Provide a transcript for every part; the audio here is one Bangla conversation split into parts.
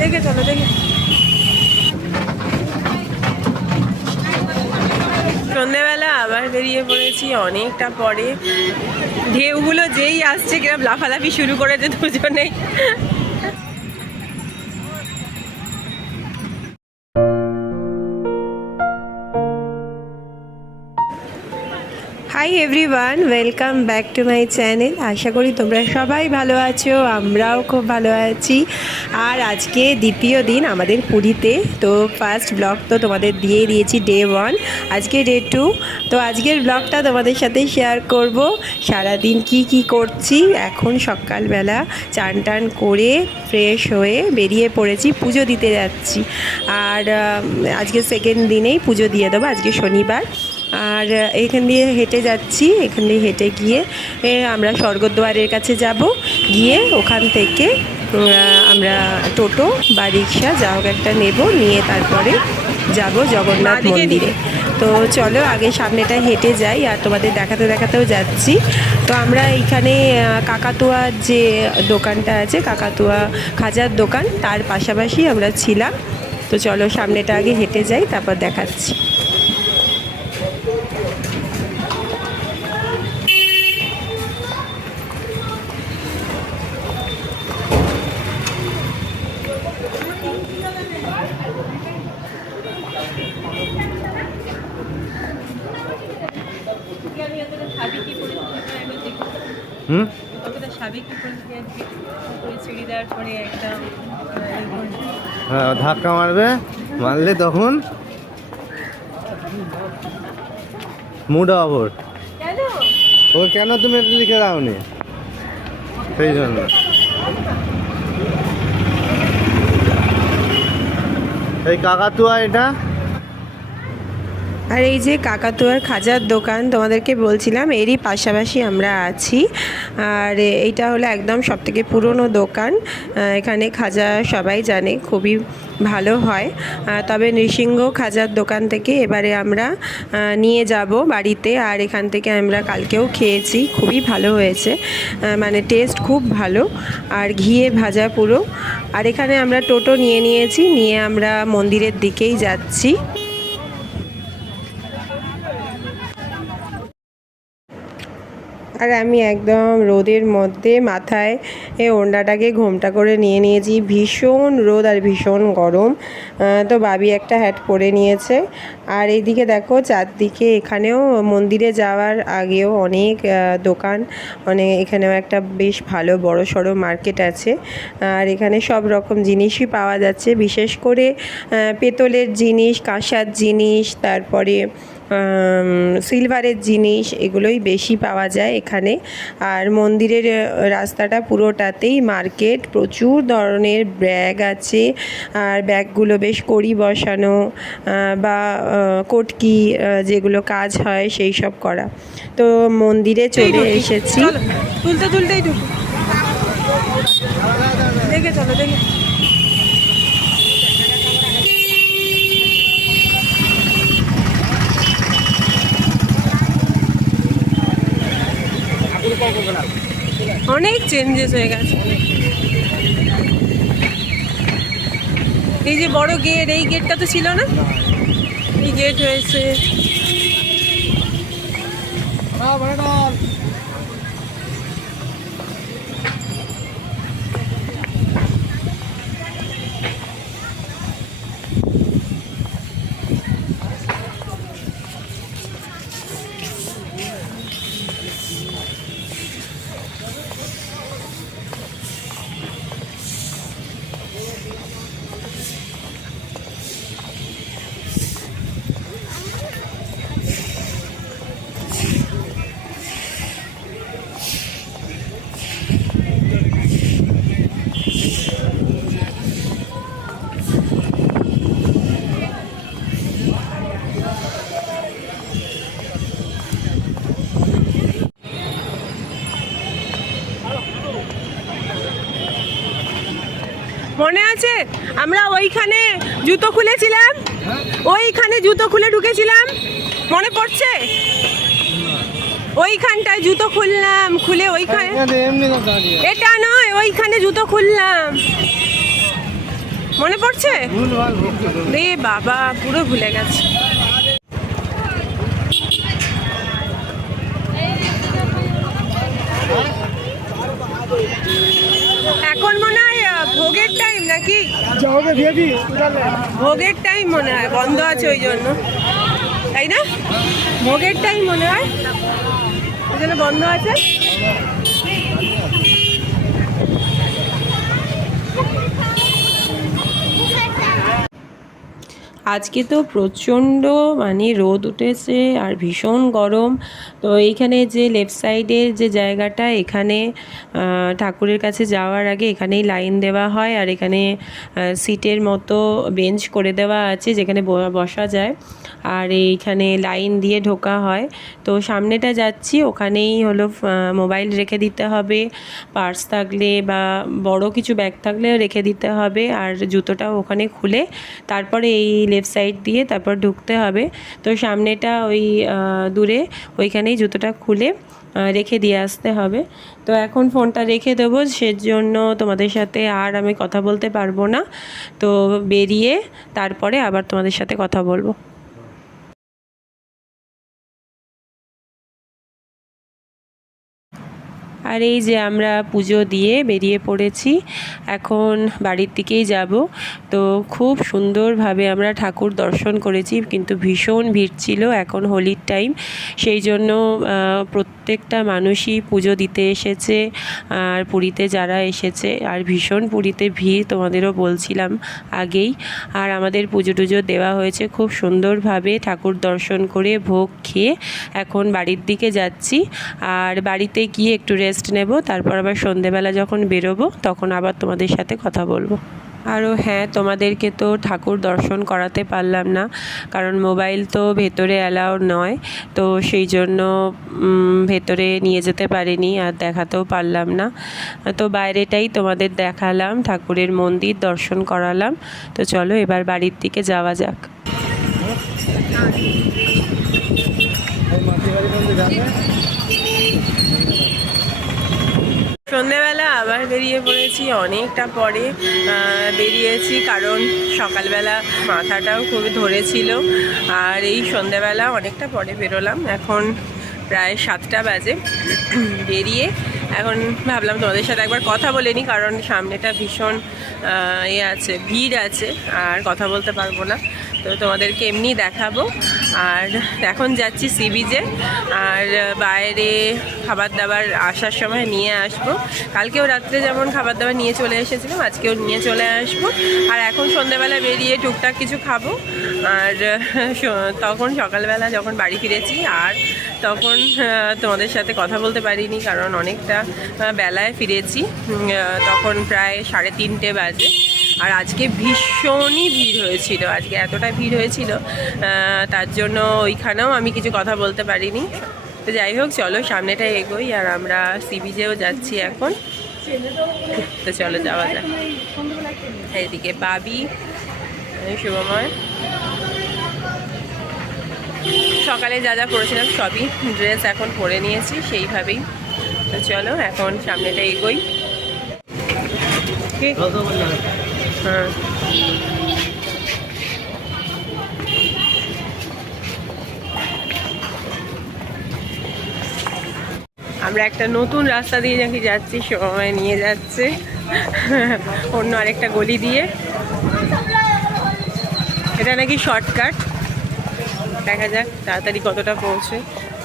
দেখে চলো দেখে। সন্ধ্যেবেলা আবার বেরিয়ে পড়েছি অনেকটা পরে। ঢেউগুলো যেই আসছে কিরম লাফালাফি শুরু করেছে দুজনেই। Hi everyone, welcome back to my channel. আশা করি তোমরা সবাই ভালো আছো, আমরাও খুব ভালো আছি। আর আজকে দ্বিতীয় দিন আমাদের পুরীতে। তো ফার্স্ট ব্লগ তো তোমাদের দিয়ে দিয়েছি ডে 1, আজকে ডে 2। তো আজকের ব্লগটা তোমাদের সাথে শেয়ার করব। সারাদিন কি করছি। এখন সকালবেলা চান টান করে ফ্রেশ হয়ে বেরিয়ে পড়েছি, পুজো দিতে যাচ্ছি। আর আজকে সেকেন্ড দিনেই পুজো দিয়ে দেবো, আজকে শনিবার। আর এখান দিয়ে হেঁটে যাচ্ছি, এখান দিয়ে হেঁটে গিয়ে আমরা স্বর্গদ্বারের কাছে যাব। গিয়ে ওখান থেকে আমরা টোটো বা রিক্সা যা হোক একটা নেব, নিয়ে তারপরে যাব জগন্নাথ মন্দিরে। তো চলো আগে সামনেটা হেঁটে যাই আর তোমাদের দেখাতেও যাচ্ছি। তো আমরা এইখানে কাকাতুয়ার যে দোকানটা আছে, কাকাতুয়া খাজার দোকান, তার পাশাপাশি আমরা ছিলাম। তো চলো সামনেটা আগে হেঁটে যাই, তারপর দেখাচ্ছি। হ্যাঁ, ধাক্কা মারলে তখন মুড অফ। ও কেন তুমি এটা লিখে দাওনি, সেই জন্য। এই কাকাতুয়া এটা। আর এই যে কাকাতুয়ার খাজার দোকান তোমাদেরকে বলছিলাম, এরই পাশাপাশি আমরা আছি। আর এইটা হলো একদম সবথেকে পুরনো দোকান। এখানে খাজা সবাই জানে, খুবই ভালো হয়। তবে নৃসিংহ খাজার দোকান থেকে এবারে আমরা নিয়ে যাব বাড়িতে। আর এখান থেকে আমরা কালকেও খেয়েছি, খুবই ভালো হয়েছে, মানে টেস্ট খুব ভালো। আর ঘিয়ে ভাজা পুরো। আর এখানে আমরা টোটো নিয়েছি, নিয়ে আমরা মন্দিরের দিকেই যাচ্ছি। আর আমি একদম রোদের মধ্যে মাথায় ওড়নাটাকে ঘোমটা করে নিয়েছি। ভীষণ রোদ আর ভীষণ গরম। তো বাবি একটা হ্যাট পরে নিয়েছে। আর এইদিকে দেখো চারদিকে, এখানেও মন্দিরে যাওয়ার আগেও অনেক দোকান, এখানেও একটা বেশ ভালো বড় সড়ো মার্কেট আছে। আর এখানে সব রকম জিনিসই পাওয়া যাচ্ছে, বিশেষ করে পেতলের জিনিস, কাঁসার জিনিস, তারপরে সিলভারের জিনিস, এগুলোই বেশি পাওয়া যায় এখানে। আর মন্দিরের রাস্তাটা পুরোটাতেই মার্কেট, প্রচুর ধরনের ব্যাগ আছে। আর ব্যাগগুলো বেশ কড়ি বসানো বা কটকি যেগুলো কাজ হয় সেই সব করা। তো মন্দিরে চলে এসেছি। তুলতেই ঢুকো, দেখে চলো দেখে। অনেক চেঞ্জেস হয়ে গেছে। এই যে বড় গেট, এই গেটটা তো ছিল না, এই গেট হয়েছে। মনে আছে আমরা ওইখানে জুতো খুলেছিলাম, ওইখানে জুতো খুলে ঢুকেছিলাম, মনে পড়ছে? ওইখানটায় জুতো খুললাম, খুলে ওইখানে, এটা নয়, ওইখানে জুতো খুললাম, মনে পড়ছে? ভুলভাল ভক্তি রে বাবা, পুরো ভুলে গেছে। এখন মনে হয় ভোগের টাইম নাকি? ভোগের টাইম মনে হয়, বন্ধ আছে ওই জন্য, তাই না? ভোগের টাইম মনে হয়, ওই জন্য বন্ধ আছে। আজকে তো প্রচণ্ড মানে রোদ উঠেছে আর ভীষণ গরম। তো এইখানে যে লেফট সাইডের যে জায়গাটা, এখানে ঠাকুরের কাছে যাওয়ার আগে এখানেই লাইন দেওয়া হয়, আর এখানে সিটের মতো বেঞ্চ করে দেওয়া আছে যেখানে বসা যায়, আর এইখানে লাইন দিয়ে ঢোকা হয়। তো সামনেটা যাচ্ছি, ওখানেই হলো মোবাইল রেখে দিতে হবে, পার্স থাকলে বা বড় কিছু ব্যাগ থাকলে রেখে দিতে হবে, আর জুতোটাও ওখানে খুলে তারপরে এই লেফট সাইড দিয়ে তারপর ঢুকতে হবে। তো সামনেটা ওই দূরে ওইখানেই জুতোটা খুলে রেখে দিয়ে আসতে হবে। তো এখন ফোনটা রেখে দেবো, সেজন্য তোমাদের সাথে আর আমি কথা বলতে পারবো না। তো বেরিয়ে তারপরে আবার তোমাদের সাথে কথা বলবো। আর এই যে আমরা পুজো দিয়ে বেরিয়ে পড়েছি, এখন বাড়ির দিকেই যাব। তো খুব সুন্দরভাবে আমরা ঠাকুর দর্শন করেছি, কিন্তু ভীষণ ভিড় ছিল, এখন হোলির টাইম, সেই জন্য প্রত্যেকটা মানুষই পুজো দিতে এসেছে, আর পুরীতে যারা এসেছে, আর ভীষণ পুরীতে ভিড়, তোমাদেরও বলছিলাম আগেই। আর আমাদের পুজো টুজো দেওয়া হয়েছে খুব সুন্দরভাবে, ঠাকুর দর্শন করে ভোগ খেয়ে এখন বাড়ির দিকে যাচ্ছি। আর বাড়িতে গিয়ে একটু রেস্ট নেব, তারপর আবার সন্ধেবেলা যখন বেরোবো তখন আবার তোমাদের সাথে কথা বলবো। আরও হ্যাঁ, তোমাদেরকে তো ঠাকুর দর্শন করাতে পারলাম না, কারণ মোবাইল তো ভেতরে অ্যালাউ নয়, তো সেই জন্য ভেতরে নিয়ে যেতে পারিনি আর দেখাতেও পারলাম না। তো বাইরেটাই তোমাদের দেখালাম, ঠাকুরের মন্দির দর্শন করালাম। তো চলো এবার বাড়ির দিকে যাওয়া যাক। সন্ধেবেলা আবার বেরিয়ে পড়েছি, অনেকটা পরে বেরিয়েছি, কারণ সকালবেলা মাথাটাও খুবই ধরেছিল, আর এই সন্ধেবেলা অনেকটা পরে বেরোলাম। এখন প্রায় 7টা বাজে। বেরিয়ে এখন ভাবলাম তোমাদের সাথে একবার কথা বলে নিই, কারণ সামনেটা ভীষণ আছে, ভিড় আছে, আর কথা বলতে পারবো না, তো তোমাদেরকে এমনি দেখাবো। আর এখন যাচ্ছি সি বিচে, আর বাইরে খাবার দাবার আসার সময় নিয়ে আসবো। কালকেও রাত্রে যেমন খাবার দাবার নিয়ে চলে এসেছিলাম, আজকেও নিয়ে চলে আসবো। আর এখন সন্ধ্যেবেলা বেরিয়ে টুকটাক কিছু খাবো, আর তখন সকালবেলা যখন বাড়ি ফিরেছি আর তখন তোমাদের সাথে কথা বলতে পারিনি, কারণ অনেকটা বেলায় ফিরেছি, তখন প্রায় 3:30 বাজে। আর আজকে ভীষণই ভিড় হয়েছিল, আজকে এতটা ভিড় হয়েছিল, তার জন্য ওইখানেও আমি কিছু কথা বলতে পারিনি। তো যাই হোক, চলো সামনেটা এগোই, আর আমরা সি বিচেও যাচ্ছি এখন। তো চলো যাওয়া যাক। এইদিকে বাবি, শুভময়, সকালে যা যা করেছিলাম সবই ড্রেস এখন পরে নিয়েছি সেইভাবেই। তো চলো এখন সামনেটা এগোই। হ্যাঁ, আমরা একটা নতুন রাস্তা দিয়ে নাকি যাচ্ছি, সময় নিয়ে যাচ্ছে অন্য আরেকটা গলি দিয়ে, এটা নাকি শর্টকাট। দেখা যাক তাড়াতাড়ি কতটা পৌঁছে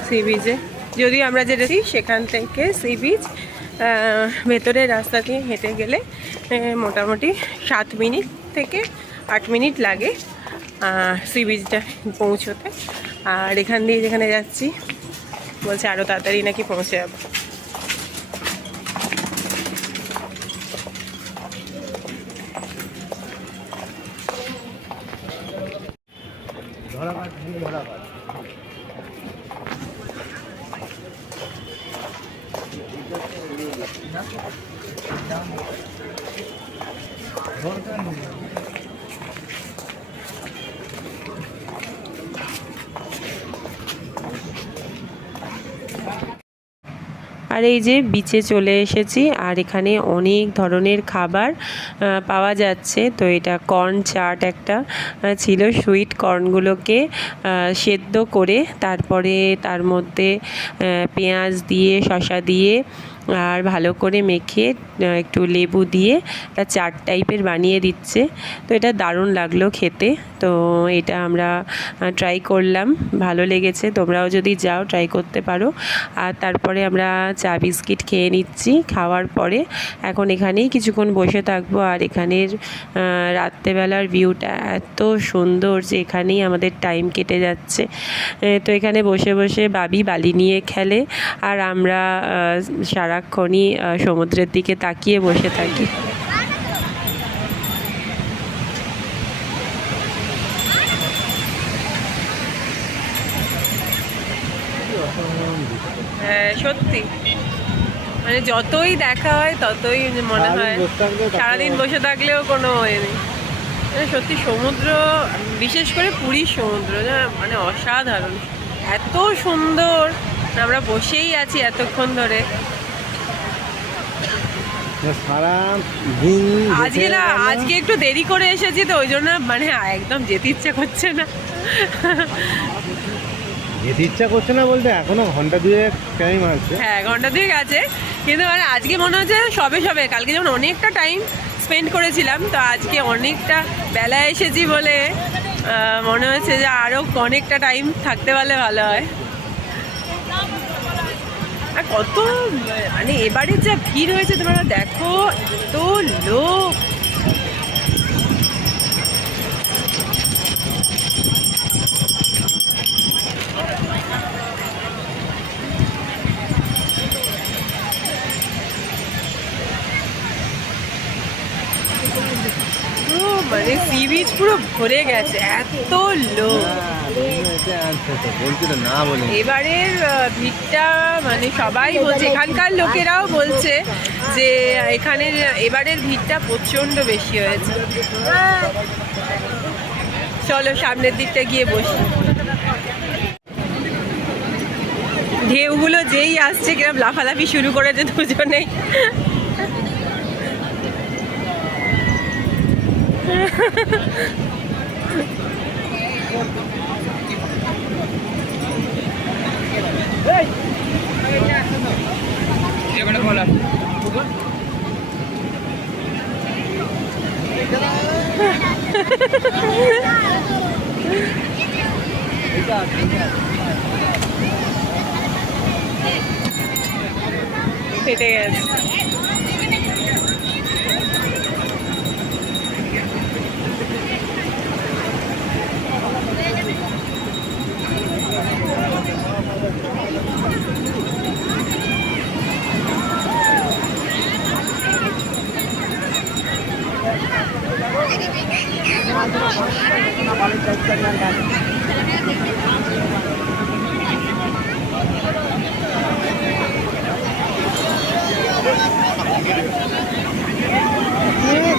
সি বিচে। যদিও আমরা যেতেছি সেখান থেকে সি বিচ ভেতরের রাস্তা দিয়ে হেঁটে গেলে মোটামুটি 7 মিনিট থেকে 8 মিনিট লাগে সি বিচটা পৌঁছতে। আর এখান দিয়ে যেখানে যাচ্ছি বলছে আরও তাড়াতাড়ি নাকি পৌঁছে যাবো। আর এই যে বিচে চলে এসেছি, আর এখানে অনেক ধরনের খাবার পাওয়া যাচ্ছে। তো এটা কর্ন চাট একটা ছিল, সুইট কর্নগুলোকে সেদ্ধ করে তারপরে তার মধ্যে পেঁয়াজ দিয়ে শসা দিয়ে আর ভালো করে মেখে একটু লেবু দিয়ে একটা চাট টাইপের বানিয়ে দিচ্ছে। তো এটা দারুণ লাগলো খেতে। তো এটা আমরা ট্রাই করলাম, ভালো লেগেছে। তোমরাও যদি যাও ট্রাই করতে পারো। আর তারপরে আমরা চা বিস্কিট খেয়ে নিচ্ছি। খাওয়ার পরে এখন এখানেই কিছুক্ষণ বসে থাকবো। আর এখানের রাত্রেবেলার ভিউটা এত সুন্দর যে এখানেই আমাদের টাইম কেটে যাচ্ছে। তো এখানে বসে বসে বাবি বালি নিয়ে খেলে, আর আমরা সারাক্ষণই সমুদ্রের দিকে তাকিয়ে বসে থাকি। হ্যাঁ সত্যি, মানে যতই দেখা হয় ততই মনে হয় সারাদিন বসে থাকলেও কোনো এ নেই। মানে সত্যি সমুদ্র, বিশেষ করে পুরীর সমুদ্র না, মানে অসাধারণ, এত সুন্দর। আমরা বসেই আছি এতক্ষণ ধরে। আজকে একটু দেরি করে এসেছি তো ওই জন্য মানে একদম যেতে ইচ্ছা করছে না। যেতে ইচ্ছা করছে না বলতে এখনো ঘন্টা দুয়েক টাইম আছে। হ্যাঁ ঘন্টা দুয়েক আছে, কিন্তু মানে আজকে মনে হচ্ছে সবে কালকে যেমন অনেকটা টাইম স্পেন্ড করেছিলাম, তো আজকে অনেকটা বেলা এসেছি বলে মনে হচ্ছে যে আরও অনেকটা টাইম থাকতে পারলে ভালো হয়। আর কত মানে এবারে যা ভিড় হয়েছে তোমরা দেখো, এত লোক। মানে সি বিচ পুরো ভরে গেছে, এত লোক। এবারের ভিড়টা মানে সবাই বলছে, এখানকার লোকেরাও বলছে যে এখানের এবারের ভিড়টা প্রচণ্ড বেশি হয়েছে। চলো সামনের দিকটা গিয়ে বসি। ঢেউগুলো যেই আসছে কিরম লাফালাফি শুরু করেছে দুজনেই। ফেটে গেছে।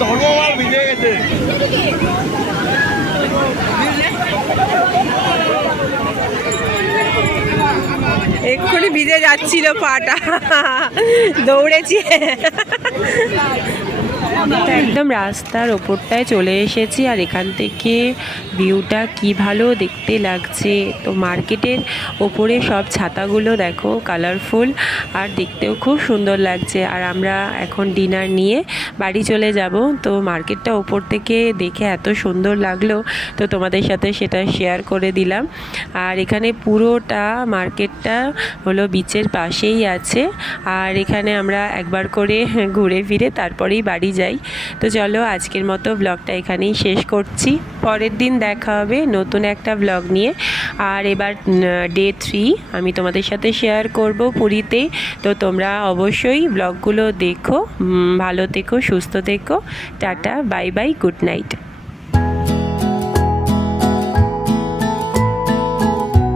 ধর্মমাল ভিজে গেছে। এক্ষুনি ভিজে যাচ্ছিল পাটা, দৌড়েছি। একদম রাস্তার ওপরটায় চলে এসেছি, আর এখান থেকে ভিউটা কি ভালো দেখতে লাগছে। তো মার্কেটের ওপরে সব ছাতাগুলো দেখো কালারফুল, আর দেখতেও খুব সুন্দর লাগছে। আর আমরা এখন ডিনার নিয়ে বাড়ি চলে যাব। তো মার্কেটটা ওপর থেকে দেখে এত সুন্দর লাগলো, তো তোমাদের সাথে সেটা শেয়ার করে দিলাম। আর এখানে পুরোটা মার্কেটটা হলো বিচের পাশেই আছে, আর এখানে আমরা একবার করে ঘুরে ফিরে তারপরেই বাড়ি যাই। তো চলো আজকের মতো ব্লগটা এখানেই শেষ করছি। পরের দিন দেখা হবে নতুন একটা ব্লগ নিয়ে। আর এবার ডে 3 আমি তোমাদের সাথে শেয়ার করব পুরীতে। তো তোমরা অবশ্যই ব্লগগুলো দেখো। ভালো থেকো, সুস্থ থেকো। Tata, bye bye, good night.